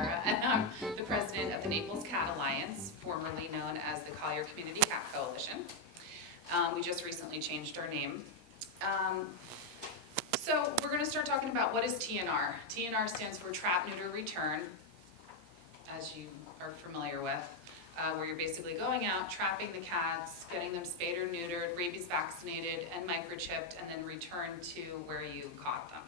Sorbara, and I'm the president of the Naples Cat Alliance, formerly known as the Collier Community Cat Coalition. We just recently changed our name. So we're going to start talking about what is TNR. TNR stands for Trap, Neuter, Return, as you are familiar with, where you're basically going out, trapping the cats, getting them spayed or neutered, rabies vaccinated, and microchipped, and then returned to where you caught them.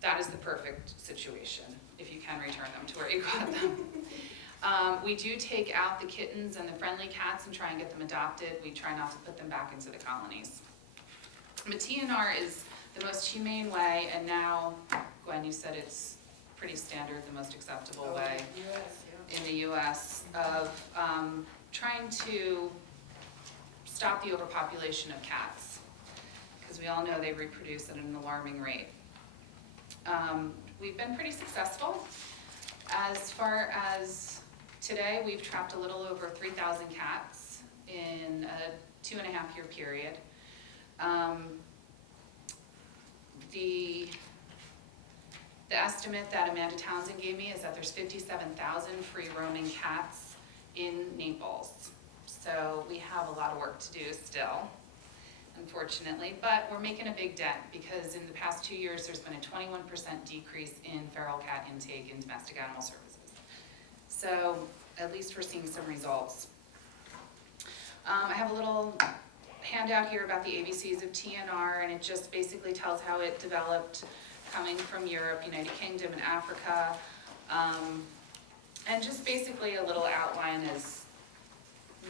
That is the perfect situation, if you can return them to where you caught them. We do take out the kittens and the friendly cats and try and get them adopted. We try not to put them back into the colonies. But TNR is the most humane way, and now, Gwen, you said it's pretty standard, the most acceptable way in the US of trying to stop the overpopulation of cats, because we all know they reproduce at an alarming rate. We've been pretty successful. As far as today, we've trapped a little over 3,000 cats in a 2.5-year period. The estimate that Amanda Townsend gave me is that there's 57,000 free roaming cats in Naples. So we have a lot of work to do still, unfortunately, but we're making a big dent because in the past 2 years there's been a 21% decrease in feral cat intake in domestic animal services. So at least we're seeing some results. I have a little handout here about the ABCs of Tnr, and it just basically tells how it developed coming from Europe, United Kingdom, and Africa. And just basically a little outline is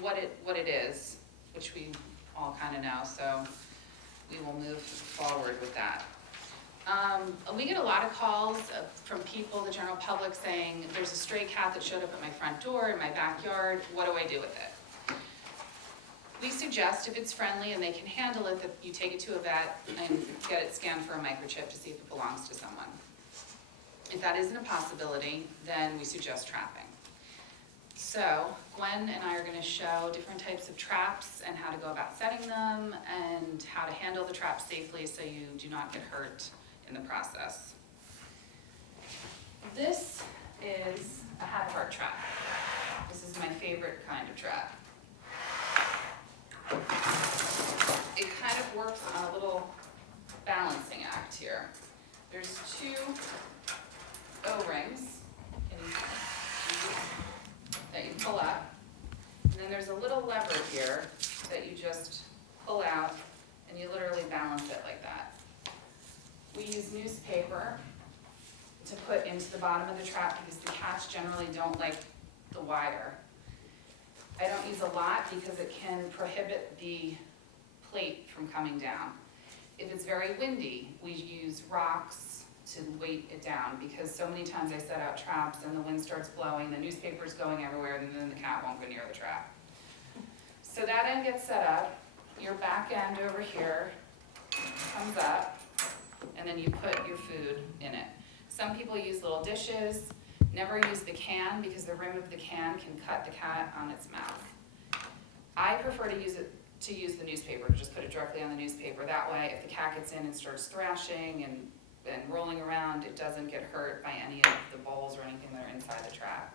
what it is, which we all kind of know, so we will move forward with that. We get a lot of calls from people, the general public, saying, there's a stray cat that showed up at my front door in my backyard, what do I do with it? We suggest, if it's friendly and they can handle it, that you take it to a vet and get it scanned for a microchip to see if it belongs to someone. If that isn't a possibility, then we suggest trapping. So Gwen and I are going to show different types of traps and how to go about setting them and how to handle the trap safely so you do not get hurt in the process. This is a hat-heart trap. This is my favorite kind of trap. It kind of works on a little balancing act here. There's 2 O-rings that you pull up, and then there's a little lever here that you just pull out, and you literally balance it like that. We use newspaper to put into the bottom of the trap because the cats generally don't like the wire. I don't use a lot because it can prohibit the plate from coming down. If it's very windy, we use rocks to weight it down because so many times I set out traps and the wind starts blowing, the newspaper's going everywhere, and then the cat won't go near the trap. So that end gets set up, your back end over here comes up, and then you put your food in it. Some people use little dishes. Never use the can because the rim of the can can cut the cat on its mouth. I prefer to use the newspaper, just put it directly on the newspaper. That way, if the cat gets in and starts thrashing and rolling around, it doesn't get hurt by any of the balls or anything that are inside the trap.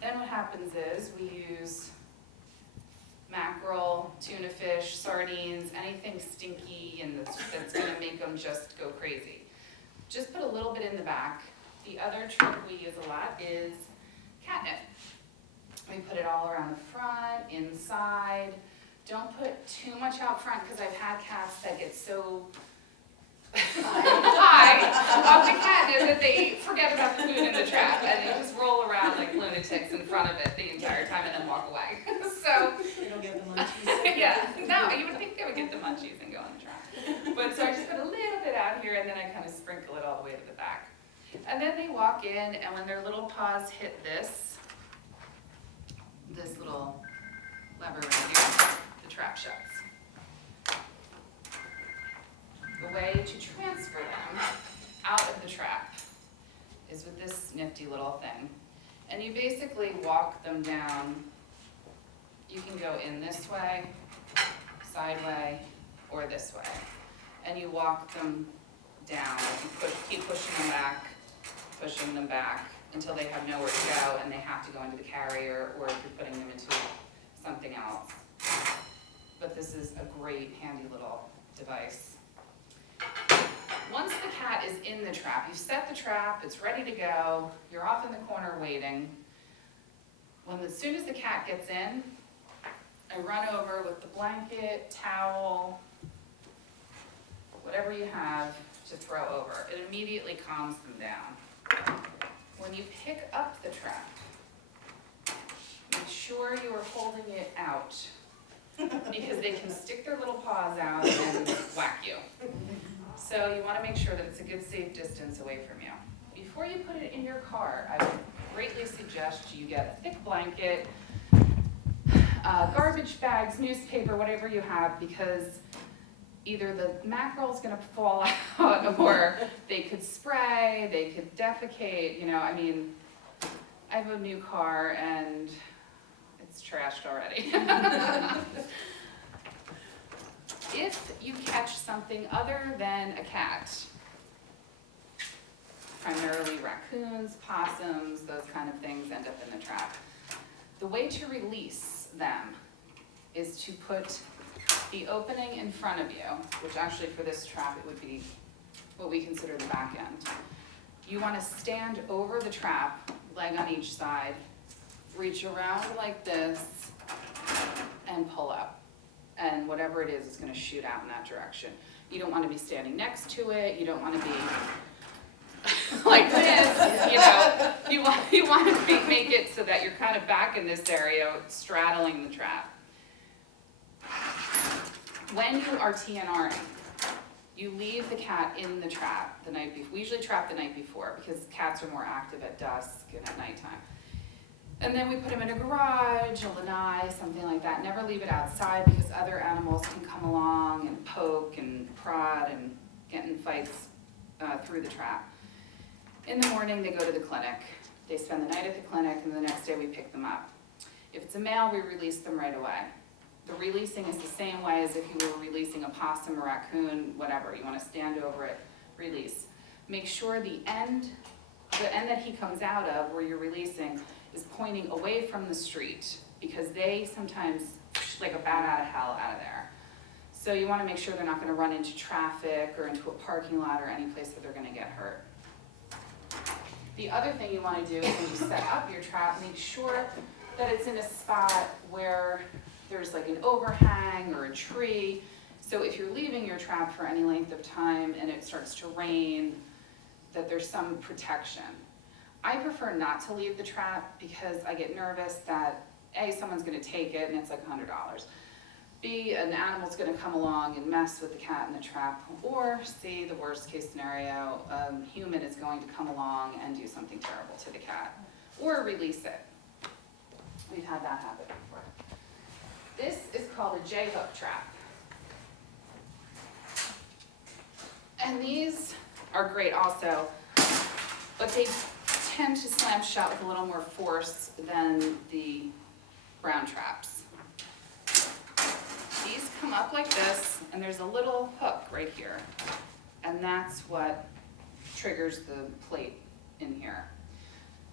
Then what happens is we use mackerel, tuna fish, sardines, anything stinky and that's going to make them just go crazy. Just put a little bit in the back. The other trick we use a lot is catnip. We put it all around the front, inside. Don't put too much out front because I've had cats that get so high off the catnip that they forget about the food in the trap and they just roll around like lunatics in front of it the entire time and then walk away. So they don't get the munchies. Yeah, no, you would think they would get the munchies and go in the trap. But so I just put a little bit out here and then I kind of sprinkle it all the way to the back. And then they walk in, and when their little paws hit this little lever right here, the trap shuts. The way to transfer them out of the trap is with this nifty little thing. And you basically walk them down. You can go in this way, sideway, or this way. And you walk them down. You keep pushing them back pushing them back until they have nowhere to go and they have to go into the carrier, or if you're putting them into something else. But this is a great handy little device. Once the cat is in the trap, you've set the trap, it's ready to go, you're off in the corner waiting. As soon as the cat gets in, I run over with the blanket, towel, whatever you have to throw over. It immediately calms them down. When you pick up the trap, make sure you are holding it out, because they can stick their little paws out and whack you. So you want to make sure that it's a good safe distance away from you. Before you put it in your car, I would greatly suggest you get a thick blanket, garbage bags, newspaper, whatever you have, because either the mackerel is going to fall out, or they could spray, they could defecate, you know, I mean, I have a new car and it's trashed already. If you catch something other than a cat, primarily raccoons, possums, those kind of things end up in the trap. The way to release them is to put the opening in front of you, which actually for this trap it would be what we consider the back end. You want to stand over the trap, leg on each side, reach around like this, and pull up. And whatever it is going to shoot out in that direction. You don't want to be standing next to it, you don't want to be like this, you know. You want to make it so that you're kind of back in this area, straddling the trap. When you are TNRing, you leave the cat in the trap the night before. We usually trap the night before because cats are more active at dusk and at nighttime. And then we put them in a garage, a lanai, something like that. Never leave it outside because other animals can come along and poke and prod and get in fights through the trap. In the morning, they go to the clinic. They spend the night at the clinic, and the next day we pick them up. If it's a male, we release them right away. The releasing is the same way as if you were releasing a possum, a raccoon, whatever. You want to stand over it, release. Make sure the end that he comes out of, where you're releasing, is pointing away from the street, because they sometimes, like a bat out of hell, out of there. So you want to make sure they're not going to run into traffic or into a parking lot or any place that they're going to get hurt. The other thing you want to do is when you set up your trap, make sure that it's in a spot where there's like an overhang or a tree. So if you're leaving your trap for any length of time and it starts to rain, that there's some protection. I prefer not to leave the trap because I get nervous that A, someone's going to take it and it's like $100. B, an animal's going to come along and mess with the cat in the trap. Or C, the worst case scenario, a human is going to come along and do something terrible to the cat. Or release it. We've had that happen before. This is called a J-hook trap. And these are great also, but they tend to slam shut with a little more force than the brown traps. These come up like this, and there's a little hook right here, and that's what triggers the plate in here.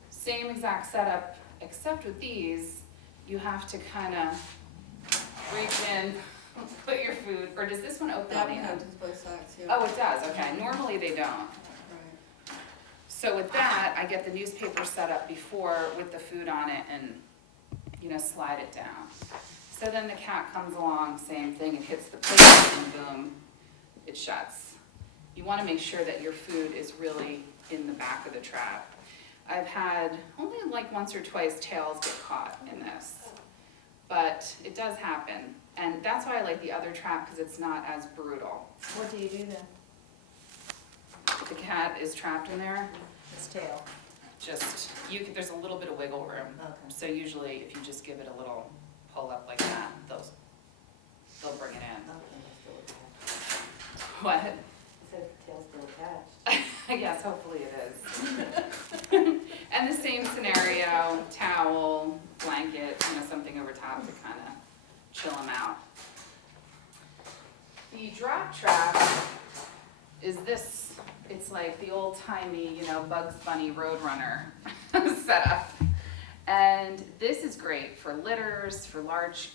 Same exact setup, except with these, you have to kind of reach in, put your food, or does this one open on the end? Oh, it does, okay. Normally they don't. So with that, I get the newspaper set up before with the food on it and, you know, slide it down. So then the cat comes along, same thing, it hits the plate and boom, it shuts. You want to make sure that your food is really in the back of the trap. I've had only like once or twice tails get caught in this, but it does happen. And that's why I like the other trap, because it's not as brutal. What do you do then? If the cat is trapped in there, Its tail. just, there's a little bit of wiggle room. Okay. So usually if you just give it a little pull up like that, they'll bring it in. What? It said the tail's still attached. Yes, hopefully it is. And the same scenario, towel, blanket, you know, something over top to kind of chill them out. The drop trap is this it's like the old timey, you know, Bugs Bunny Roadrunner setup. And this is great for litters, for large,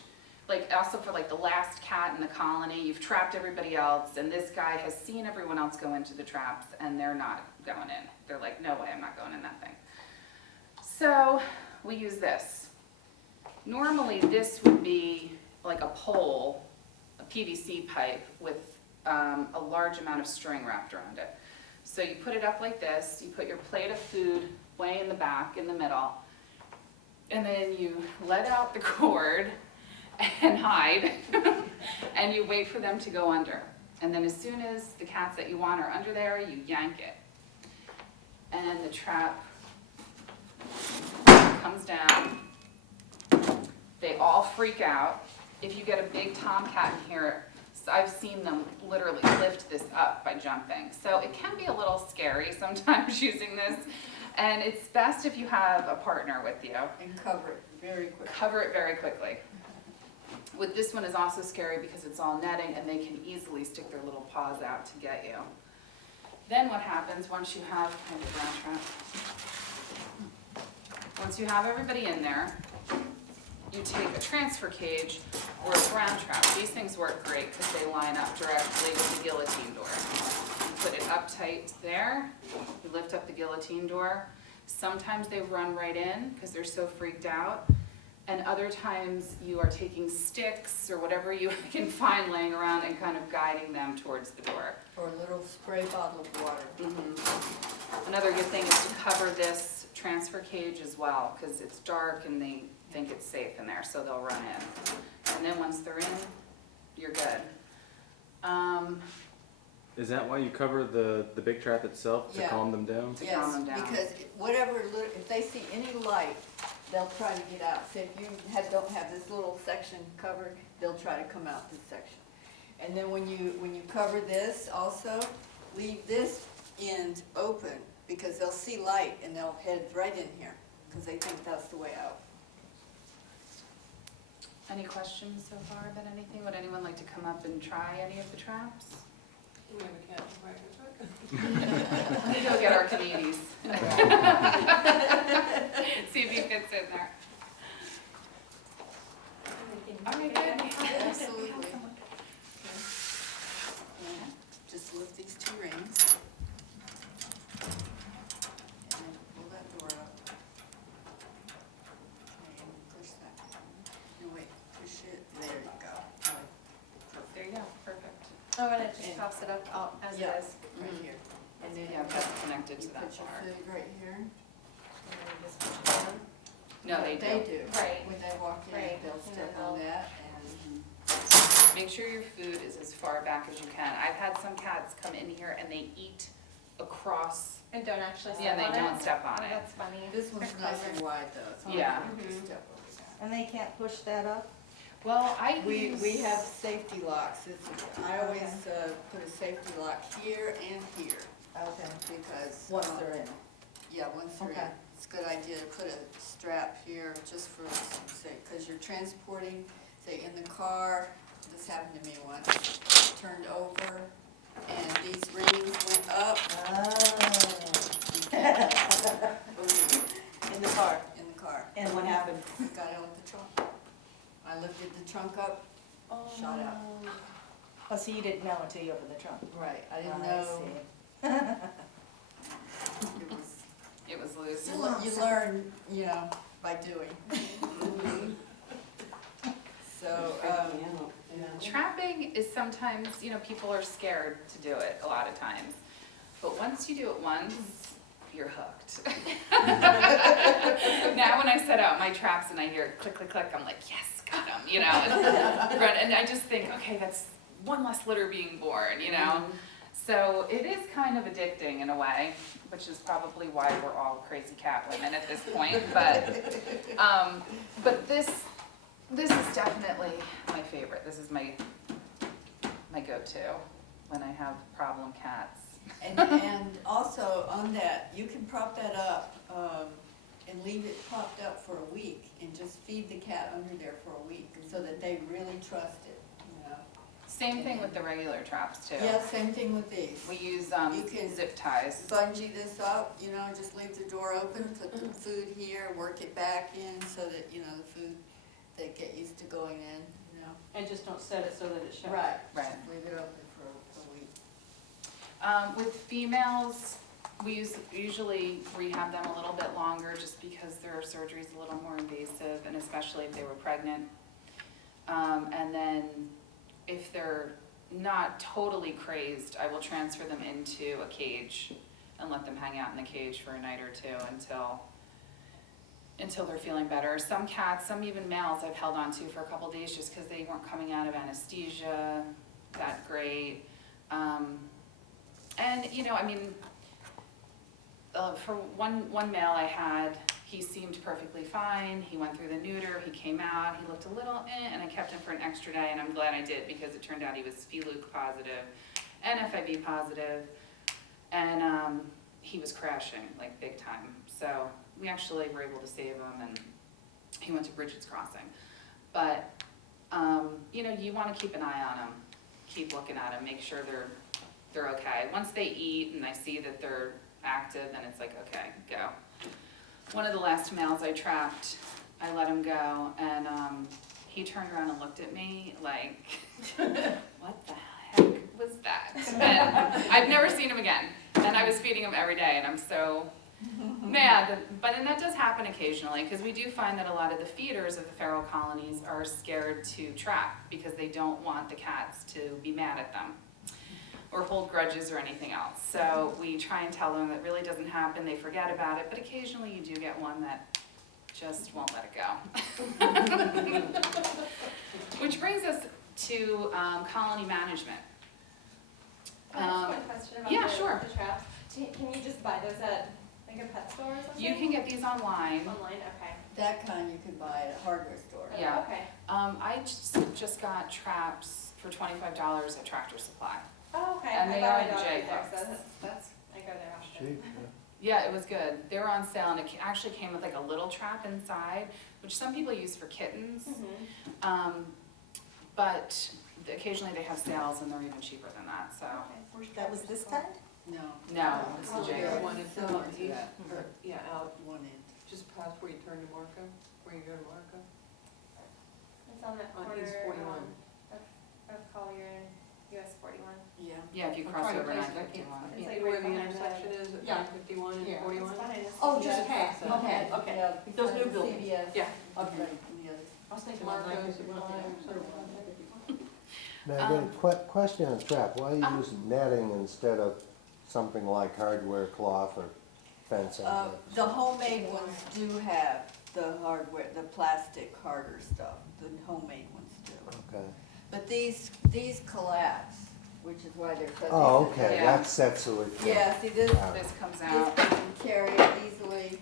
like also for like the last cat in the colony. You've trapped everybody else, and this guy has seen everyone else go into the traps, and they're not going in. They're like, no way, I'm not going in that thing. So we use this. Normally this would be like a pole, a PVC pipe with a large amount of string wrapped around it. So you put it up like this, you put your plate of food way in the back, in the middle, and then you let out the cord and hide, and you wait for them to go under. And then as soon as the cats that you want are under there, you yank it. And the trap comes down. They all freak out. If you get a big tomcat in here, I've seen them literally lift this up by jumping. So it can be a little scary sometimes using this. And it's best if you have a partner with you. And cover it very quickly. Cover it very quickly. With this one is also scary because it's all netting and they can easily stick their little paws out to get you. Then what happens once you have, kind of ground trap. Once you have everybody in there, you take a transfer cage or a ground trap. These things work great because they line up directly with the guillotine door. You put it up tight there, you lift up the guillotine door. Sometimes they run right in because they're so freaked out. And other times you are taking sticks or whatever you can find laying around and kind of guiding them towards the door. Or a little spray bottle of water. Another good thing is to cover this transfer cage as well because it's dark and they think it's safe in there, so they'll run in. And then once they're in, you're good. Is that why you cover the big trap itself, to Yeah. calm them down? To calm them down. Because whatever, if they see any light, they'll try to get out. Say if you don't have this little section covered, they'll try to come out this section. And then when you cover this also, leave this end open because they'll see light and they'll head right in here because they think that's the way out. Any questions so far about anything? Would anyone like to come up and try any of the traps? We have a cat in Go get Archimedes. See if he fits in there. All right, good. Absolutely. Just lift these two rings. And then pull that door up. Okay, and push that. No, wait, push it. There you go. There you go, perfect. Oh, and it just pops it up all as it Yeah. is. Right here. And then Yeah, that's connected you to that put your bar. food right here. And then you just push it down. No, they They do. do. Right. When they walk in, Right. they'll And step then on they'll- that and. Make sure your food is as far back as you can. I've had some cats come in here and they eat across, And don't actually step yeah, on and it? they don't step on Oh, it. that's funny. This one's They're nice clever. and wide though. It's not Yeah. like you Mhm. step over that. And they can't push that up? Well, We have safety locks. I always put a safety lock here and here Okay. because. Once they're in. Yeah, once they're in. Okay. It's a good idea to put a strap here just for, say, because you're transporting, say, in the car. This happened to me once. Turned over and these rings went up. In the car. In the car. And what happened? Got out with the trunk. I lifted the trunk up, shot out. Oh, so you didn't know until you opened the trunk? Right, I didn't I know. see. It was, it was loose. you learn, by doing. So, Trapping is sometimes, people are scared to do it a lot of times. But once you do it once, you're hooked. Now when I set out my traps and I hear click, click, click, I'm like, yes, got him, and I just think, okay, that's one less litter being born, So it is kind of addicting in a way, which is probably why we're all crazy cat women at this point. But this is definitely my favorite. This is my go-to when I have problem cats. and also on that, you can prop that up, and leave it propped up for a week and just feed the cat under there for a week so that they really trust it, Same thing with the regular traps too. Yeah, same thing with these. We use You can- zip ties. Bungee this up, you know, just leave the door open, put the food here, work it back in so that, you know, the food, they get used to going in, you know. And just don't set it so that it shuts. Right. Right. Just leave it open for a week. With females, we usually rehab them a little bit longer just because their surgery is a little more invasive, and especially if they were pregnant. And then if they're not totally crazed, I will transfer them into a cage and let them hang out in the cage for a night or two until they're feeling better. Some cats, some even males, I've held on to for a couple days just because they weren't coming out of anesthesia that great. And, you know, I mean, for one male I had, he seemed perfectly fine. He went through the neuter, he came out, he looked a little and I kept him for an extra day, and I'm glad I did because it turned out he was FeLuke positive and FIV positive, and he was crashing like big time. So we actually were able to save him, and he went to Bridget's Crossing. But, you know, you want to keep an eye on them, keep looking at them, make sure they're okay. Once they eat and I see that they're active, then it's like, okay, go. One of the last males I trapped, I let him go, and he turned around and looked at me like, what the heck was that? And I've never seen him again, and I was feeding him every day, and I'm so mad. But and that does happen occasionally, because we do find that a lot of the feeders of the feral colonies are scared to trap because they don't want the cats to be mad at them or hold grudges or anything else. So we try and tell them that really doesn't happen, they forget about it, but occasionally you do get one that just won't let it go. Which brings us to colony management. Can I ask one question about yeah, sure. the traps? Can you just buy those at like a pet store or something? You can get these online. Online, okay. That kind you can buy at a hardware store. Yeah. Okay. I just got traps for $25 at Tractor Supply. Oh, okay. And I they bought are my the dog J right there, hooks. so that's, I go there often. Cheap, Yeah, it was good. They were on sale, and it actually came with like a little trap inside, which some people use for kittens. Mhm. But occasionally they have sales and they're even cheaper than that, so. Okay. That was this kind? No. No, it's the Oh, J yeah, hook. one in Similar front to east, that. or, yeah, out, One inch. just past where you turn to Marco, where you go to Marco. It's on that On corner East 41. of Collier and US 41. Yeah. Yeah, if you I'm cross trying to over place it, I 951. It's Yeah, like where right the behind intersection is at Yeah. 951 and Yeah. 41. It's fun, I just. Oh, just yeah. past, okay, okay. Yeah, Those beside new the buildings. CVS. Yeah. Okay. Right from the other. I was thinking Marco's like Supply or something. Megan, question on trap, why are you using netting instead of something like hardware cloth or fencing? The homemade ones do have the hardware, the plastic harder stuff, the homemade ones do. Okay. But these collapse, which is why they're so. Oh, okay, Yeah. that sets it. Yeah, see this, Wow. This comes this out. you can carry it easily,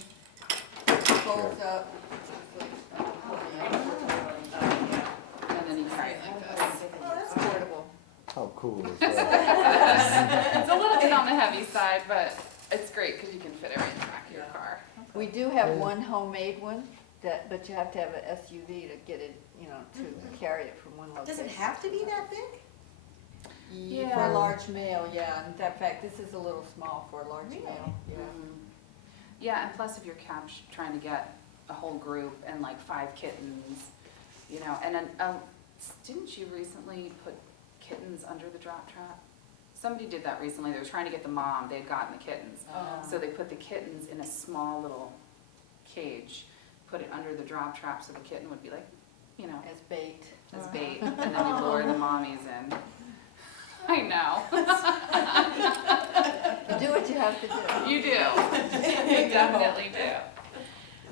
folds up. And then you carry it like this. Oh, that's portable. How cool is that? It's a little bit on the heavy side, but it's great because you can fit it right in the back of your car. We do have one homemade one, but you have to have an SUV to get it, you know, to carry it from one location. Does it have to be that big? Yeah, for a large male, yeah. In fact, this is a little small for a large Really? male, yeah. Yeah, and plus if you're trying to get a whole group and like 5 kittens, you know, and then, didn't you recently put kittens under the drop trap? Somebody did that recently. They were trying to get the mom. They had gotten the kittens. So they put the kittens in a small little cage, put it under the drop trap so the kitten would be like, you know, As bait. as bait, and then you lure the mommies in. I know. You do what you have to do. You do. You definitely do.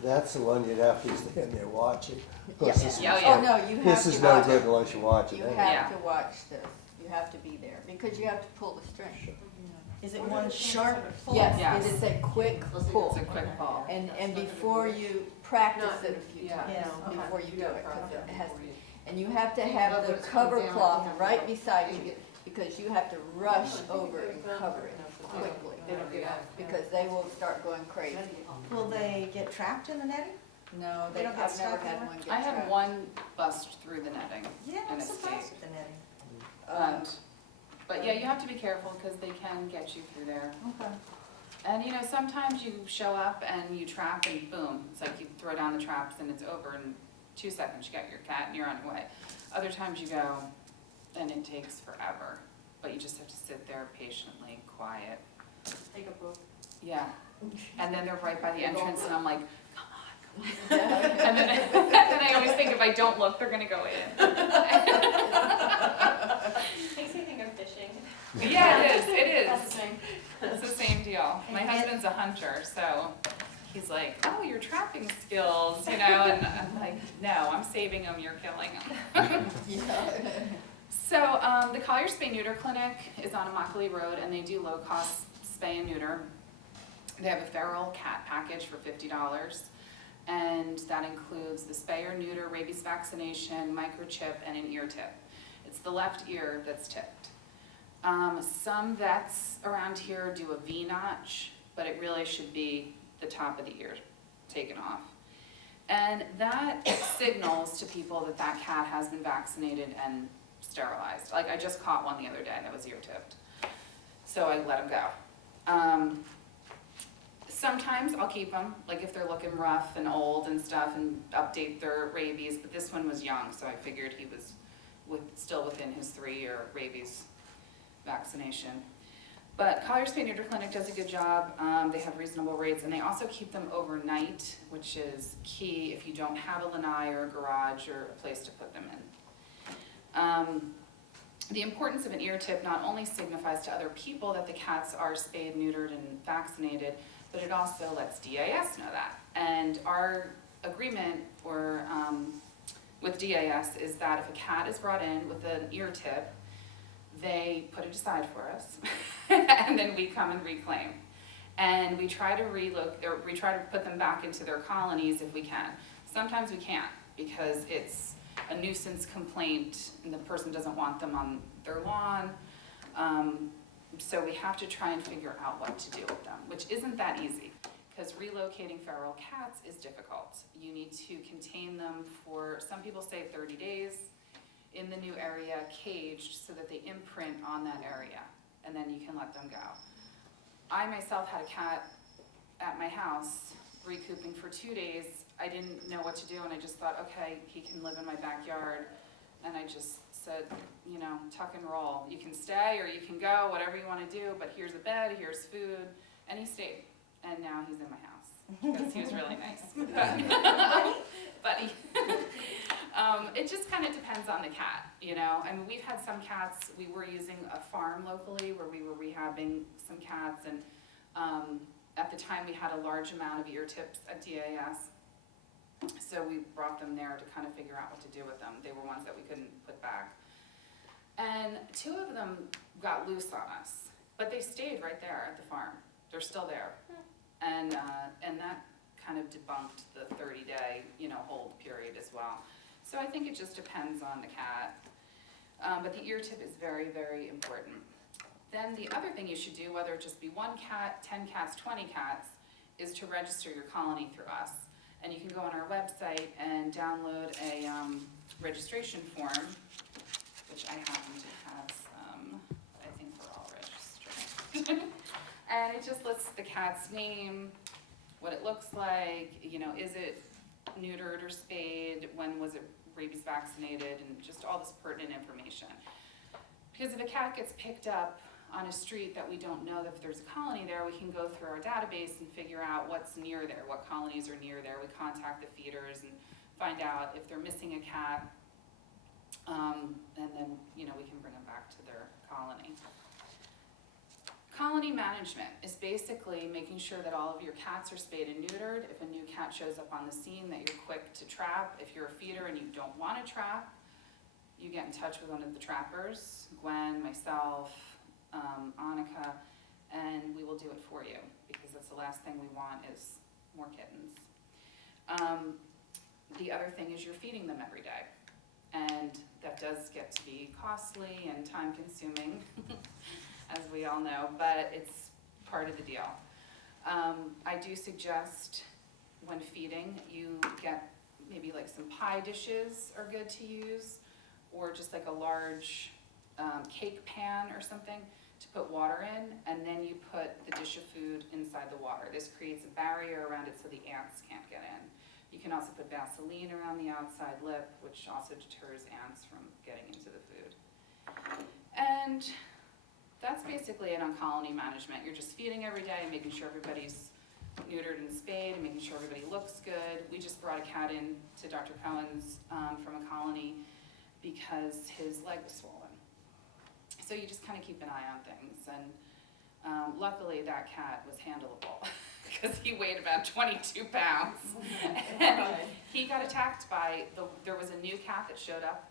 That's the one you'd have to stand there watching. Of course, this Yeah, is- yeah. Oh, no, you have This to is no watch good it. unless you watch it. You eh? Yeah. have to watch this. You have to be there, because you have to pull the string. Is it one sharp pull? Yes, Yes. it is a quick pull. It's a quick pull. And before you practice it a few Yeah. times, Yeah. before you do gotta it, because process it has, before you- and you have to have the cover cloth right beside you, because you have to rush over and cover it quickly, They don't get out. because they will start going crazy. Will they get trapped in the netting? No, They don't get I've never stuck had anywhere? one get I had trapped. one bust through the netting. Yeah, I'm And surprised escape. with the netting. But yeah, you have to be careful because they can get you through there. Okay. And you know, sometimes you show up and you trap and boom, it's like you throw down the traps and it's over in 2 seconds, you got your cat and you're on your way. Other times you go and it takes forever, but you just have to sit there patiently, quiet. Take a book. Yeah, and then they're right by the entrance and I'm like, come on, come on. Yeah. And then I always think if I don't look, they're gonna go in. Makes me think of fishing. Yeah, it is, That's the thing. It's the same deal. My And- husband's a hunter, so he's like, oh, your trapping skills, you know, and I'm like, no, I'm saving them, you're killing them. Yeah. So the Collier Spay Neuter Clinic is on Immokalee Road, and they do low-cost spay and neuter. They have a feral cat package for $50, and that includes the spay or neuter, rabies vaccination, microchip, and an ear tip. It's the left ear that's tipped. Some vets around here do a V-notch, but it really should be the top of the ear taken off. And that signals to people that that cat has been vaccinated and sterilized. Like, I just caught one the other day that was ear tipped. So I let him go. Sometimes I'll keep them, like if they're looking rough and old and stuff, and update their rabies, but this one was young, so I figured he was still within his 3-year rabies vaccination. But Collier Spay Neuter Clinic does a good job. They have reasonable rates, and they also keep them overnight, which is key if you don't have a lanai or a garage or a place to put them in. The importance of an ear tip not only signifies to other people that the cats are spayed, neutered, and vaccinated, but it also lets DAS know that. And our agreement with DAS is that if a cat is brought in with an ear tip, they put it aside for us, and then we come and reclaim. And we try to put them back into their colonies if we can. Sometimes we can't because it's a nuisance complaint and the person doesn't want them on their lawn. So we have to try and figure out what to do with them, which isn't that easy because relocating feral cats is difficult. You need to contain them for, some people say 30 days in the new area, caged, so that they imprint on that area, and then you can let them go. I myself had a cat at my house recouping for 2 days. I didn't know what to do, and I just thought, okay, he can live in my backyard. And I just said, you know, tuck and roll. You can stay or you can go, whatever you want to do, but here's a bed, here's food. And he stayed, and now he's in my house because he was really nice. Buddy. It just kind of depends on the cat, you know. I mean, we've had some cats, we were using a farm locally where we were rehabbing some cats, and at the time we had a large amount of ear tips at DAS. So we brought them there to kind of figure out what to do with them. They were ones that we couldn't put back. And 2 of them got loose on us, but they stayed right there at the farm. They're still there. And that kind of debunked the 30-day, you know, hold period as well. So I think it just depends on the cat. But the ear tip is very, very important. Then the other thing you should do, whether it just be 1 cat, 10 cats, 20 cats, is to register your colony through us. And you can go on our website and download a registration form, which I happen to have some, I think we're all registered. And it just lists the cat's name, what it looks like, you know, is it neutered or spayed, when was it rabies vaccinated, and just all this pertinent information. Because if a cat gets picked up on a street that we don't know if there's a colony there, we can go through our database and figure out what's near there, what colonies are near there. We contact the feeders and find out if they're missing a cat, and then, you know, we can bring them back to their colony. Colony management is basically making sure that all of your cats are spayed and neutered. If a new cat shows up on the scene, that you're quick to trap. If you're a feeder and you don't want to trap, you get in touch with one of the trappers, Gwen, myself, Annika, and we will do it for you because that's the last thing we want is more kittens. The other thing is you're feeding them every day, and that does get to be costly and time consuming, as we all know, but it's part of the deal. I do suggest when feeding, you get maybe like some pie dishes are good to use, or just like a large cake pan or something to put water in, and then you put the dish of food inside the water. This creates a barrier around it so the ants can't get in. You can also put Vaseline around the outside lip, which also deters ants from getting into the food. And that's basically it on colony management. You're just feeding every day and making sure everybody's neutered and spayed and making sure everybody looks good. We just brought a cat in to Dr. Cohen's from a colony because his leg was swollen. So you just kind of keep an eye on things. And luckily that cat was handleable because he weighed about 22 pounds. And he got attacked by, there was a new cat that showed up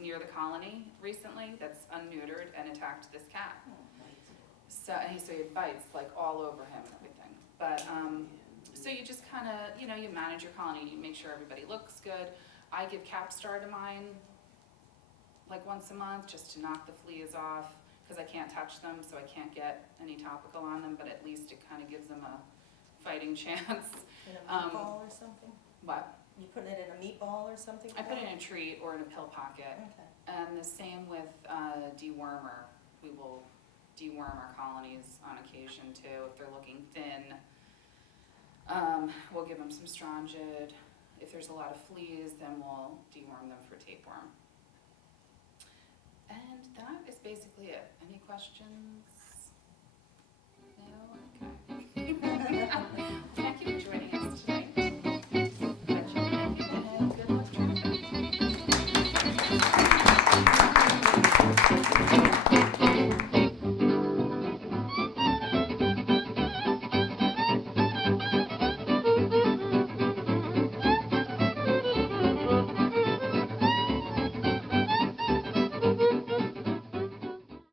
near the colony recently that's unneutered and attacked this cat. So he had bites like all over him and everything. But so you just kind of, you manage your colony. You make sure everybody looks good. I give Capstar to mine like once a month just to knock the fleas off because I can't touch them, so I can't get any topical on them. But at least it kind of gives them a fighting chance. In a meatball or something? What? You put it in a meatball or something? I put it in a treat or in a pill pocket. Okay. And the same with dewormer. We will deworm our colonies on occasion too. If they're looking thin, we'll give them some Strongid. If there's a lot of fleas, then we'll deworm them for tapeworm. And that is basically it. Any questions? No? Okay. Thank you.